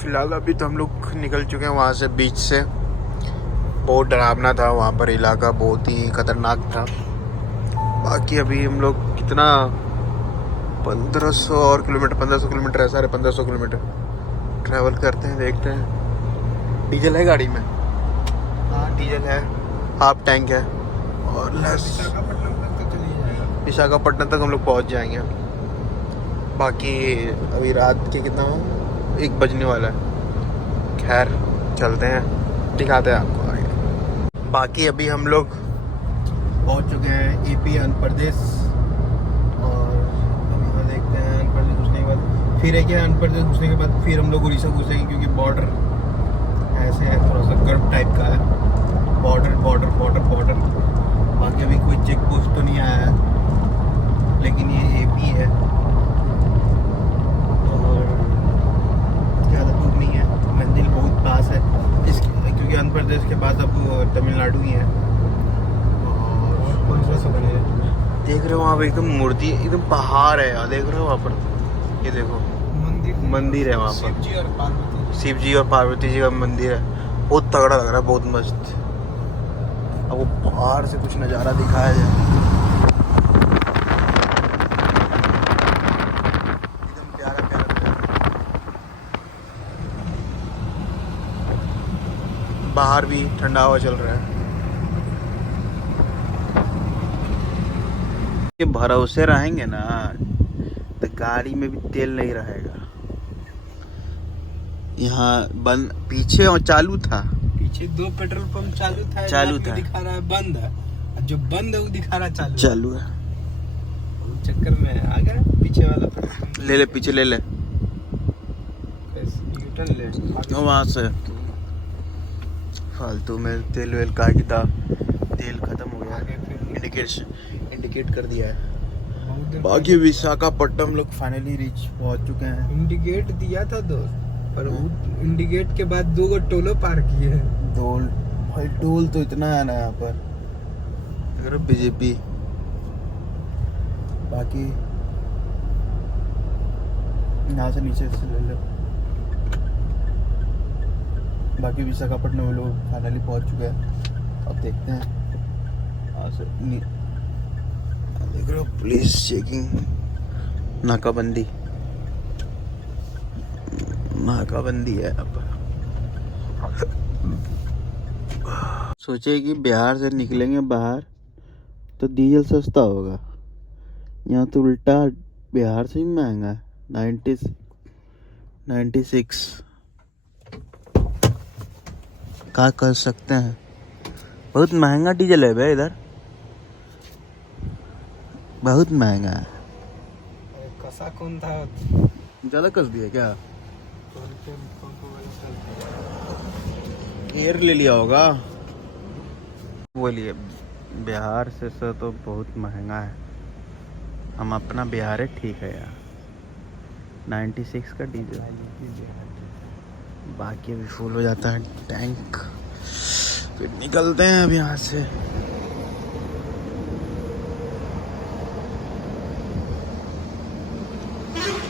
फिलहाल अभी तो हम लोग निकल चुके हैं वहाँ से, बीच से। बहुत डरावना था वहाँ पर, इलाका बहुत ही खतरनाक था। बाकी अभी हम लोग कितना 1500 और किलोमीटर, 1500 किलोमीटर है, साढ़े 1500 किलोमीटर ट्रैवल करते हैं। देखते हैं डीजल है गाड़ी में। हाँ डीजल है, हाफ टैंक है और विशाखापट्टनम तक तो चली जाएगा। विशाखापट्टनम तक हम लोग पहुँच जाएंगे। बाकी अभी रात के कितना 1 बजने वाला है। खैर चलते हैं, दिखाते हैं आपको आगे। बाकी अभी हम लोग पहुंच चुके हैं यूपी आंध्र प्रदेश, और अभी यहाँ देखते हैं आंध्र प्रदेश घुसने के बाद फिर है कि आंध्र प्रदेश घुसने के बाद फिर हम लोग उड़ीसा घुसेंगे, क्योंकि बॉर्डर ऐसे है, थोड़ा सा कर्व टाइप का है। Border border border border. बाकी अभी कोई चेक पोस्ट तो नहीं आया है, लेकिन ये एपी है और ज़्यादा दूर नहीं है, मंदिर बहुत पास है इसके, क्योंकि आंध्र प्रदेश के बाद अब तमिलनाडु ही है। और कौन सा सब है? देख रहे हो वहाँ पे एकदम मूर्ति, एकदम पहाड़ है यार, देख रहे हो वहाँ पर, ये देखो मंदिर है वहाँ पर, शिव जी और पार्वती जी का मंदिर है। बहुत तगड़ा लग रहा है, बहुत मस्त। अब वो पहाड़ से कुछ नज़ारा दिखाया जाए, एकदम प्यारा प्यारा नज़ारा। बाहर भी ठंडा हवा चल रहा है। ये भरोसे रहेंगे ना तो गाड़ी में भी तेल नहीं रहेगा। यहाँ बंद, पीछे और चालू था, पीछे 2 पेट्रोल पंप चालू था, दिखा रहा है बंद है, और जो बंद है वो दिखा रहा है चालू है। चक्कर में आ गया पीछे वाला पेट्रोल। ले ले, पीछे ले ले, यूटर्न ले वहाँ से। फालतू में तेल वेल का ही था, तेल खत्म हो गया, इंडिकेट कर दिया है। बाकी विशाखापट्टनम लोग फाइनली पहुंच चुके हैं। इंडिकेट दिया था दोस्त, पर वो इंडिकेट के बाद 2 टोलो पार किए हैं। टोल भाई, टोल तो इतना है ना यहाँ पर, अगर बीजेपी। बाकी यहाँ से नीचे से ले लो। बाकी विशाखापट्टनम में लोग फाइनली पहुंच चुके हैं। अब देखते हैं यहाँ से देख रहे हो, पुलिस चेकिंग, नाकाबंदी है अब। सोचे कि बिहार से निकलेंगे बाहर तो डीजल सस्ता होगा, यहाँ तो उल्टा बिहार से ही महंगा है। 96 क्या कर सकते हैं, बहुत महंगा डीजल है भाई, इधर बहुत महंगा है। कसा कौन था? ज़्यादा कस दिया क्या? एयर ले लिया होगा। बोलिए, बिहार से तो बहुत महंगा है, हम अपना बिहार है, ठीक है यार। 96 का डीजल, बाकी अभी फुल हो जाता है टैंक, फिर निकलते हैं अब यहाँ से।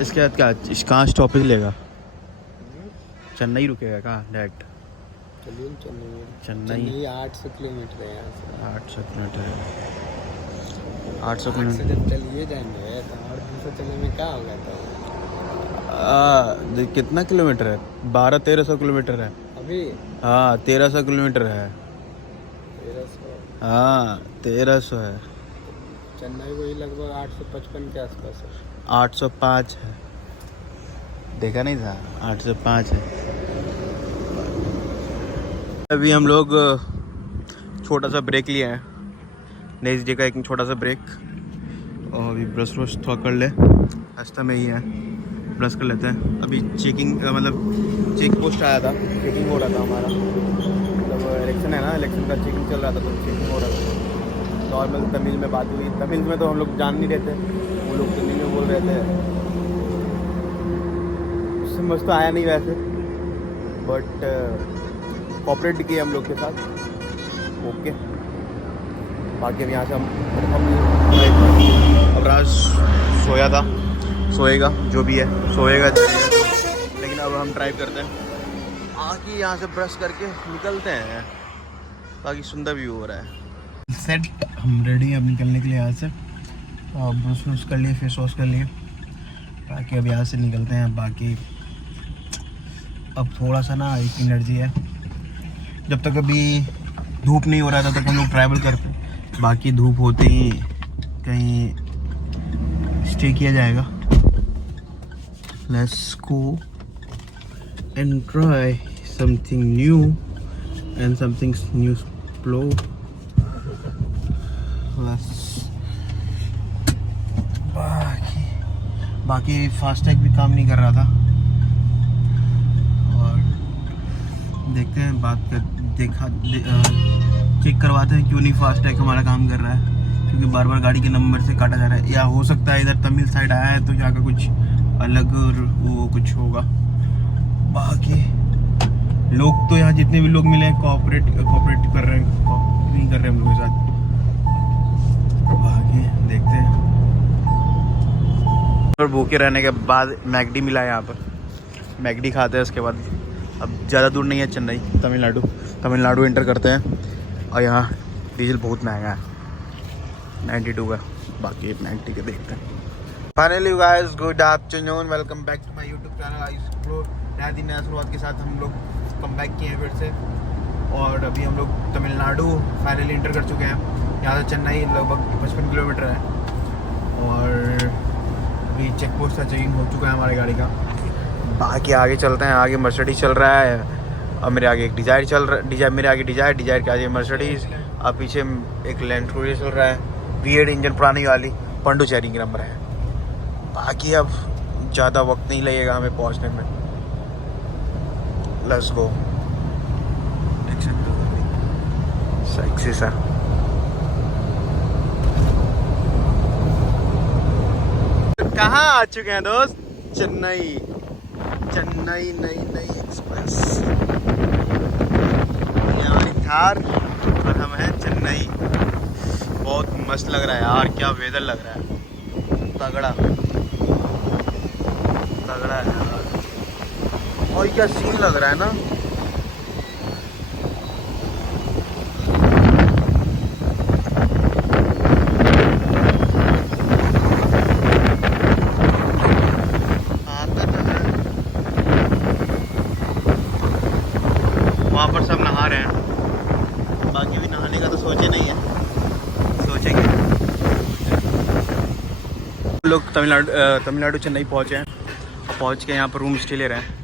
इसके बाद क्या, कहाँ स्टॉपेज लेगा? चेन्नई रुकेगा कहाँ डायरेक्ट? चेन्नई 800 किलोमीटर है यहाँ से। 800 किलोमीटर है, 800 जब किलोमीटर चलिए जाएंगे तो 800 चलने में क्या होगा? तो कितना किलोमीटर है? 1200-1300 किलोमीटर है अभी। हाँ 1300 किलोमीटर है। 1300? हाँ 1300 है। चेन्नई वही लगभग 855 के आसपास है। 805 है, देखा नहीं था, 805 है। अभी हम लोग छोटा सा ब्रेक लिए हैं, नेक्स्ट डे का एक छोटा सा ब्रेक, और अभी ब्रश व्रश थोड़ा कर ले, रास्ता में ही है, ब्रश कर लेते हैं। अभी चेकिंग मतलब चेक पोस्ट आया था, चेकिंग हो रहा था हमारा, मतलब इलेक्शन है ना, इलेक्शन का चेकिंग चल रहा था, तो चेकिंग हो रहा था। नॉर्मल तमिल में बात हुई, तमिल में तो हम लोग जान नहीं रहते, वो लोग तमिल में बोल रहे थे, उससे समझ तो आया नहीं वैसे, बट कोऑपरेट किए हम लोग के साथ, ओके। बाकी अब यहाँ से हम अब राज सोया था, सोएगा जो भी है, सोएगा, लेकिन अब हम ड्राइव करते हैं। आगे यहाँ से ब्रश करके निकलते हैं। बाकी सुंदर व्यू हो रहा है। सेट हम रेडी हैं अब निकलने के लिए यहाँ से। और ब्रश व्रश कर लिए, फेस वॉश कर लिए। बाकी अब यहाँ से निकलते हैं। बाकी अब थोड़ा सा ना एक एनर्जी है, जब तक अभी धूप नहीं हो रहा तब तक हम लोग ट्रैवल करते हैं। बाकी धूप होते ही कहीं स्टे किया जाएगा। Let's go and try something new and something new flow. बाकी फास्टैग भी काम नहीं कर रहा था और देखते हैं चेक करवाते हैं क्यों नहीं फास्टैग हमारा काम कर रहा है, क्योंकि बार बार गाड़ी के नंबर से काटा जा रहा है। या हो सकता है इधर तमिल साइड आया है तो यहाँ का कुछ अलग वो कुछ होगा। बाकी लोग तो यहाँ जितने भी लोग मिले हैं कोऑपरेट कर रहे हैं, कॉपरेट कर रहे हैं हम लोगों के साथ। बाकी देखते हैं। और भूखे रहने के बाद मैकडी मिला है यहाँ पर, मैकडी खाते हैं। उसके बाद अब ज़्यादा दूर नहीं है, चेन्नई तमिलनाडु एंटर करते हैं। और यहाँ डीजल बहुत महंगा है, 92 का, बाकी 90 के देखते हैं। Finally guys, good afternoon, welcome back to my YouTube channel. नया शुरुआत के साथ हम लोग कम बैक किए हैं फिर से। और अभी हम लोग तमिलनाडु फाइनली एंटर कर चुके हैं। यहाँ से चेन्नई लगभग 55 किलोमीटर है। और अभी चेक पोस्ट का चेकिंग हो चुका है हमारी गाड़ी का। बाकी आगे चलते हैं। आगे मर्सिडीज चल रहा है और मेरे आगे एक डिजायर चल रहा है। मेरे आगे डिजायर के आगे मर्सिडीज और पीछे एक लैंड क्रूजर चल रहा है, V8 इंजन पुरानी वाली, पंडुचेरी की नंबर है। बाकी अब ज़्यादा वक्त नहीं लगेगा हमें पहुंचने में। Let's go. सेक्सी सा कहाँ आ चुके हैं दोस्त? चेन्नई नई एक्सप्रेस। ये हमारी थार और हम हैं चेन्नई। बहुत मस्त लग रहा है यार, क्या वेदर लग रहा है, तगड़ा है यार। और क्या सीन लग रहा है ना। वहाँ पर सब नहा रहे हैं, बाकी भी नहाने का तो सोचे नहीं है, सोचेंगे। हम लोग तमिलनाडु चेन्नई पहुँचे हैं और पहुँच के यहाँ पर रूम स्टे ले रहे हैं।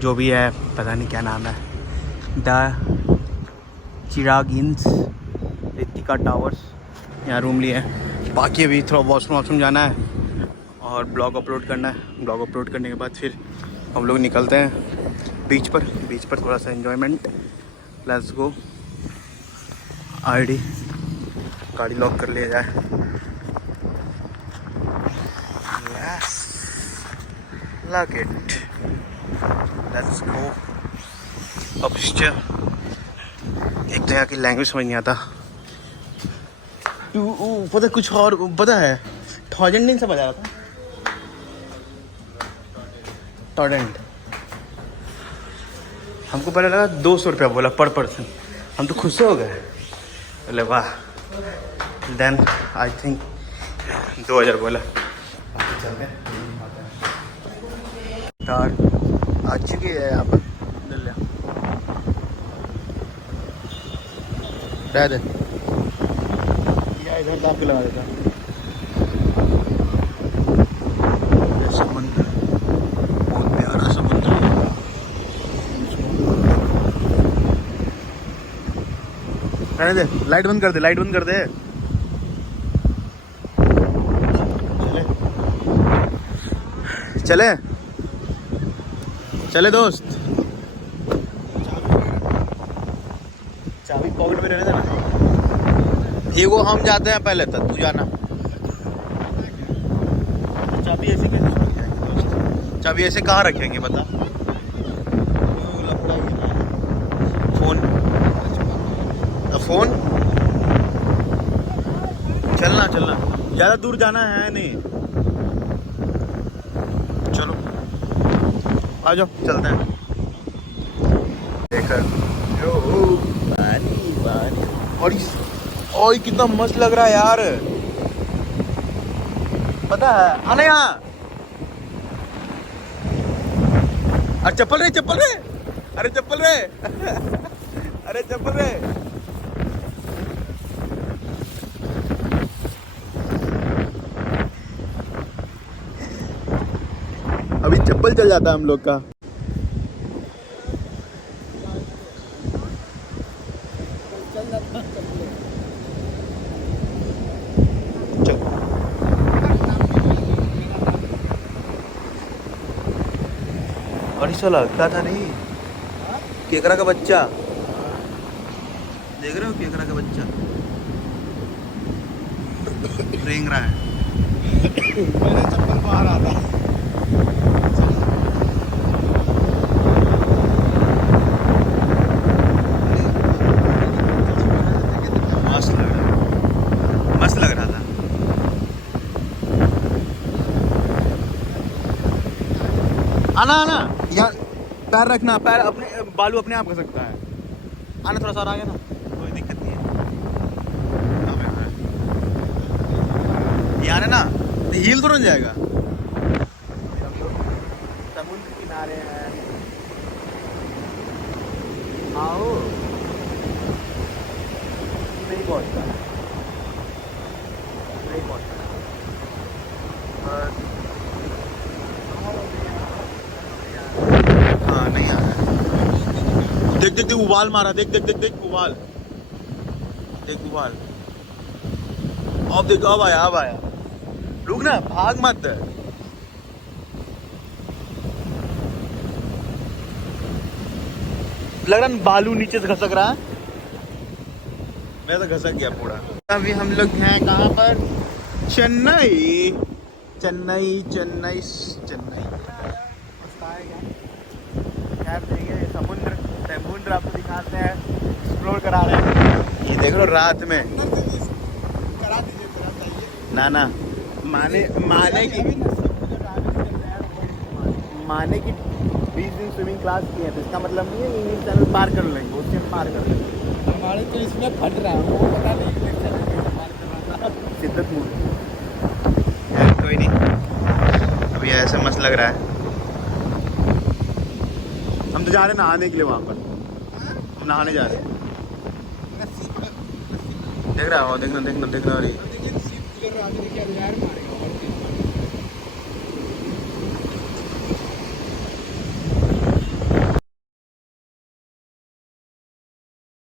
जो भी है पता नहीं क्या नाम है, द चिराग इंस रितिका टावर्स, यहाँ रूम लिए हैं। बाकी अभी थोड़ा वॉशरूम जाना है और ब्लॉग अपलोड करना है। ब्लॉग अपलोड करने के बाद फिर हम लोग निकलते हैं बीच पर थोड़ा सा एंजॉयमेंट। Let's go. गाड़ी लॉक कर लिया जाए। Lock it. Let's go. अब एक तो यहाँ की लैंग्वेज समझ नहीं आता। पता कुछ और पता है, 1000 नहीं समझ आ रहा था। टॉरेंट हमको पहले लगा 200 रुपया बोला पर पर्सन, हम तो खुश हो गए। बोले वाह। देन आई थिंक 2000 बोला। बाकी चलते हैं। कार आ चुकी है यहाँ पर। दे या इधर दाखिल लगा देता। समुद्र, बहुत प्यारा समुद्र है। रहने दे, लाइट बंद कर दे। चले दोस्त। चाबी पॉकेट में रहने देना। ठीक हो, हम जाते हैं पहले, तक तू जाना। चाबी ऐसे कैसे छोड़ के आएंगे दोस्त? चाबी ऐसे कहाँ रखेंगे बता? फोन चलना ज़्यादा दूर जाना है नहीं। चलो आ जाओ चलते हैं। देखकर पानी पानी और कितना मस्त लग रहा है यार। पता है आना यहाँ। अरे चप्पल रे चप्पल रे, अरे चप्पल रे अरे चप्पल रे। अभी चप्पल चल जाता है हम लोग का। चल और इस लगता था नहीं केकरा का बच्चा, देख रहे हो केकरा का बच्चा रेंग रहा है। मेरे चप्पल बाहर आता है। मस्त लग रहा था। आना आना यार, पैर रखना, पैर अपने बालू अपने आप कर सकता है। आना थोड़ा सा और आगे ना, कोई दिक्कत नहीं है। ये आना ना हील तो नहीं जाएगा। समुद्र किनारे हैं, आओ। नहीं पहुंचता, नहीं पहुंचता। हाँ नहीं आ रहा है। देख देख देख उबाल मारा, देख देख देख देख उबाल, देख उबाल। अब देखो अब आया, अब आया। रुक ना, भाग मत। लग रहा है बालू नीचे से खसक रहा है। मैं तो घसक गया पूरा। अभी हम लोग हैं कहाँ पर? चेन्नई चेन्नई चेन्नई चेन्नई। खैर देखिए समुद्र, समुद्र आपको दिखाते हैं, एक्सप्लोर करा रहे हैं। ये देख लो रात में। ना ना माने की 20 दिन स्विमिंग क्लास की है, तो इसका मतलब नहीं है इंग्लिश चैनल पार कर लेंगे, उससे पार कर लेंगे। हमारे तो इसमें फट रहा है, वो पता नहीं शिद्दत मूड है, कोई नहीं। अभी ऐसे मस्त लग रहा है। हम तो जा रहे हैं नहाने के लिए वहाँ पर, हम नहाने जा रहे हैं। देख रहा हो, देखना देखना देखना।